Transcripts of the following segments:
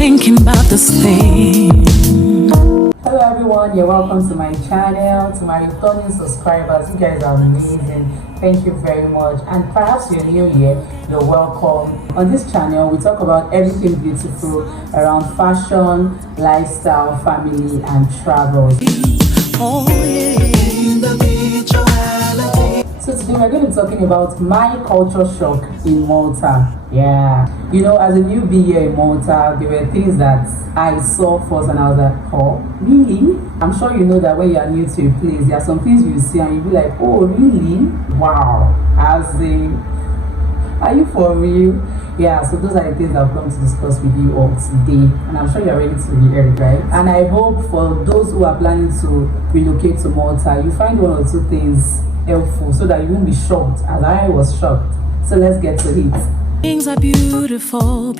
thinking about the same. Hello everyone, you're welcome to my channel. To my returning subscribers, you guys are amazing. Thank you very much. And perhaps you're new here, you're welcome. On this channel, we talk about everything beautiful around fashion, lifestyle, family, and travel. Oh, yeah. So today we're going to be talking about my culture shock in Malta. Yeah, you know, as a newbie here in Malta, there were things that I saw first and I was like, oh, really? I'm sure you know that when you are new to a place, there are some things you see and you'll be like, oh, really? Wow. As in, are you for real? Yeah, so those are the things I've come to discuss with you all today, and I'm sure you're ready to hear it, right? And I hope for those who are planning to relocate to Malta, you find one or two things helpful so that you won't be shocked as I was shocked. So let's get to it. Things are beautiful.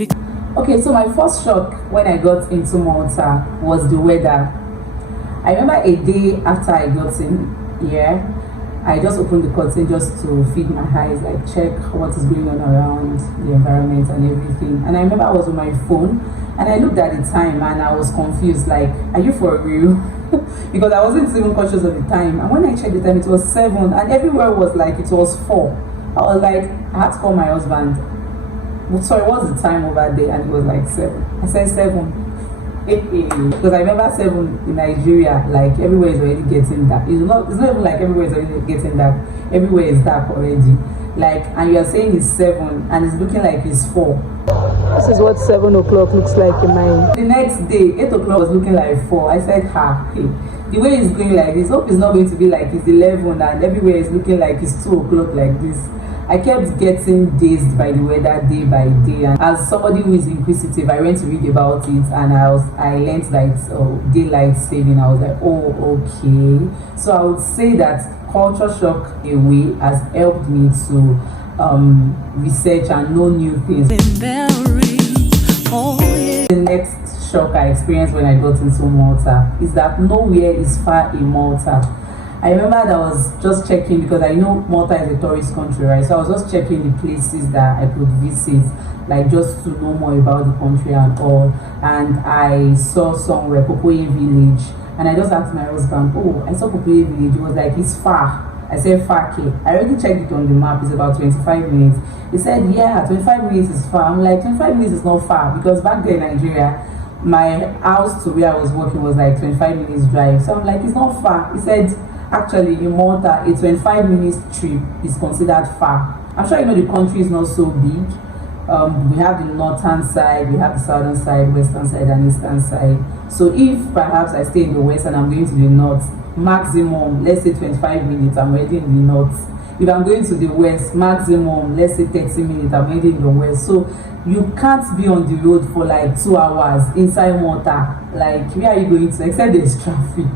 Okay, so my first shock when I got into Malta was the weather. I remember a day after I got in here, I just opened the curtain just to feed my eyes, like check what is going on around the environment and everything. And I remember I was on my phone and I looked at the time and I was confused, like, are you for real? Because I wasn't even conscious of the time. And when I checked the time, it was 7 and everywhere was like it was 4. I was like, I had to call my husband. Sorry, what's the time over there? And it was like 7. I said 7. Because I remember 7 in Nigeria, like everywhere is already getting dark. It's not even like everywhere is already getting dark. Everywhere is dark already. Like, and you are saying it's 7 and it's looking like it's 4. This is what 7 o'clock looks like in my. The next day, 8 o'clock was looking like 4. I said, hey, the way it's going like this, hope it's not going to be like it's 11 and everywhere is looking like it's 2 o'clock like this. I kept getting dazed by the weather day by day, and as somebody who is inquisitive, I went to read about it and I learned that it's daylight saving. I was like, oh, okay. So I would say that culture shock in a way has helped me to research and know new things. Oh, yeah. The next shock I experienced when I got into Malta is that nowhere is far in Malta. I remember that I was just checking because I know Malta is a tourist country, right? So I was just checking the places that I could visit, like just to know more about the country and all. And I saw somewhere Popoye village, and I just asked my husband, oh, I saw Popoye village. He was like, it's far. I said, far, okay. I already checked it on the map. It's about 25 minutes. He said, yeah, 25 minutes is far. I'm like, 25 minutes is not far because back there in Nigeria, my house to where I was working was like 25 minutes drive. So I'm like, it's not far. He said, actually, in Malta, a 25 minutes trip is considered far. I'm sure you know the country is not so big. We have the northern side, we have the southern side, western side, and eastern side. So if perhaps I stay in the west and I'm going to the north, maximum, let's say 25 minutes, I'm already in the north. If I'm going to the west, maximum, let's say 30 minutes, I'm already in the west. So you can't be on the road for like 2 hours inside Malta. Like, where are you going to? Except there's traffic.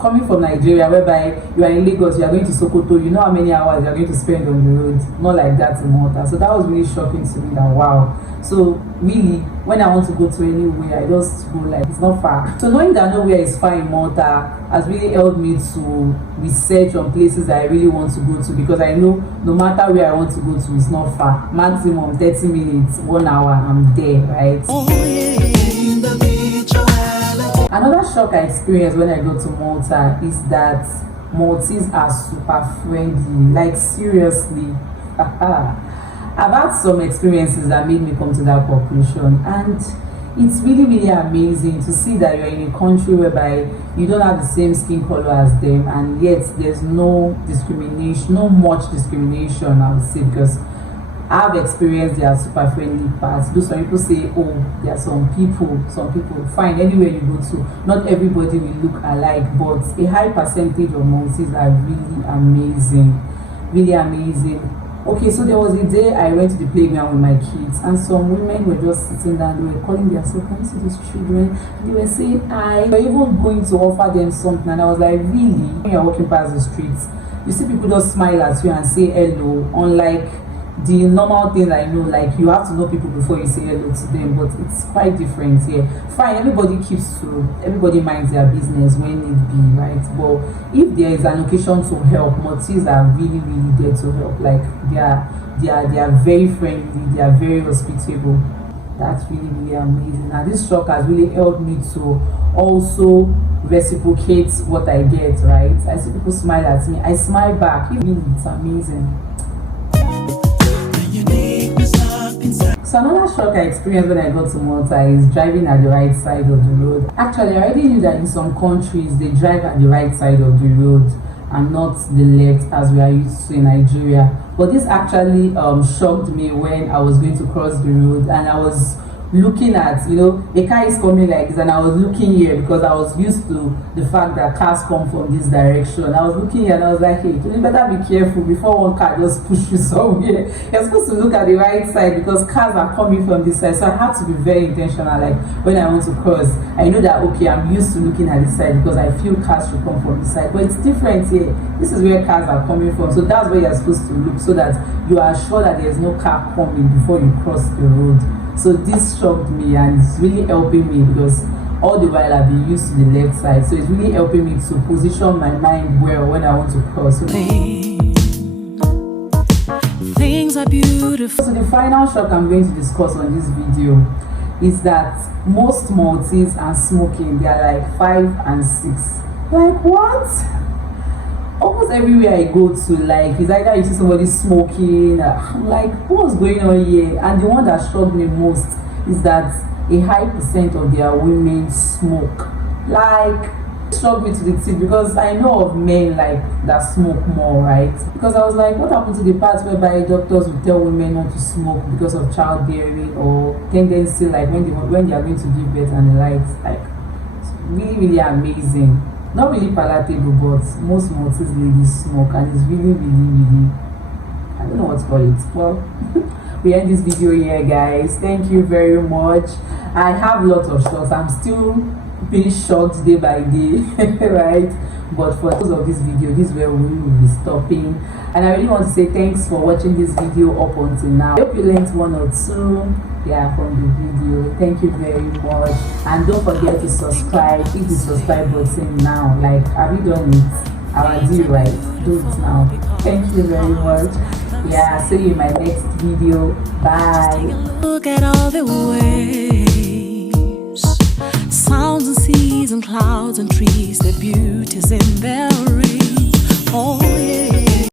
Coming from Nigeria, whereby you are in Lagos, you are going to Sokoto, you know how many hours you are going to spend on the road. Not like that in Malta. So that was really shocking to me that wow. So really, when I want to go to anywhere, I just go like it's not far. So knowing that nowhere is far in Malta has really helped me to research on places that I really want to go to, because I know no matter where I want to go to, it's not far. Maximum 30 minutes, 1 hour, I'm there, right? Oh, yeah. Another shock I experienced when I got to Malta is that Maltese are super friendly. Like, seriously. I've had some experiences that made me come to that conclusion, and it's really amazing to see that you're in a country whereby you don't have the same skin color as them, and yet there's no discrimination, no much discrimination, I would say, because I've experienced their super friendly parts. Though some people say, oh, there are some people, fine, anywhere you go to, not everybody will look alike, but a high percentage of Maltese are really amazing. Okay, so there was a day I went to the playground with my kids, and some women were just sitting down, they were calling themselves, can you see these children? They were saying hi, we were even going to offer them something, and I was like, really? When you're walking past the streets, you see people just smile at you and say hello, unlike the normal thing I know, like you have to know people before you say hello to them, but it's quite different here. Fine, everybody minds their business when need be, right? But if there is an occasion to help, Maltese are really there to help. Like they are very friendly, they are very hospitable. That's really, really amazing. And this shock has really helped me to also reciprocate what I get, right? I see people smile at me, I smile back. It's amazing. So another shock I experienced when I got to Malta is driving at the right side of the road. Actually, I already knew that in some countries they drive at the right side of the road and not the left as we are used to in Nigeria. But this actually shocked me when I was going to cross the road and I was looking at, a car is coming like this and I was looking here because I was used to the fact that cars come from this direction. I was looking here and I was like, hey, you better be careful before one car just push you somewhere. You're supposed to look at the right side because cars are coming from this side. So I had to be very intentional. Like when I want to cross, I know that, okay, I'm used to looking at this side because I feel cars should come from this side. But it's different here. This is where cars are coming from. So that's where you're supposed to look so that you are sure that there's no car coming before you cross the road. So this shocked me and it's really helping me because all the while I've been used to the left side. So it's really helping me to position my mind well when I want to cross. So things are beautiful. So the final shock I'm going to discuss on this video is that most Maltese are smoking. They are like 5 and 6. Like what? Almost everywhere I go to, like, it's either you see somebody smoking. I'm like, what's going on here? And the one that shocked me most is that a high percent of their women smoke. Like, it shocked me to the teeth because I know of men like that smoke more, right? Because I was like, what happened to the part whereby doctors would tell women not to smoke because of childbearing or tendency, like when they are going to give birth and the likes? Like, it's really, really amazing. Not really palatable, but most Maltese ladies smoke and it's really, really, really, I don't know what to call it. Well, we end this video here, guys. Thank you very much. I have lots of shocks. I'm still being shocked day by day, right? But for those of this video, this is where we will be stopping. And I really want to say thanks for watching this video up until now. I hope you learned one or two from the video. Thank you very much. And don't forget to subscribe. Hit the subscribe button now. Like, have you done it? I will do it right. Do it now. Thank you very much. Yeah, see you in my next video. Bye. Look at all the waves, sounds and seas and clouds and trees, the beauty's in there.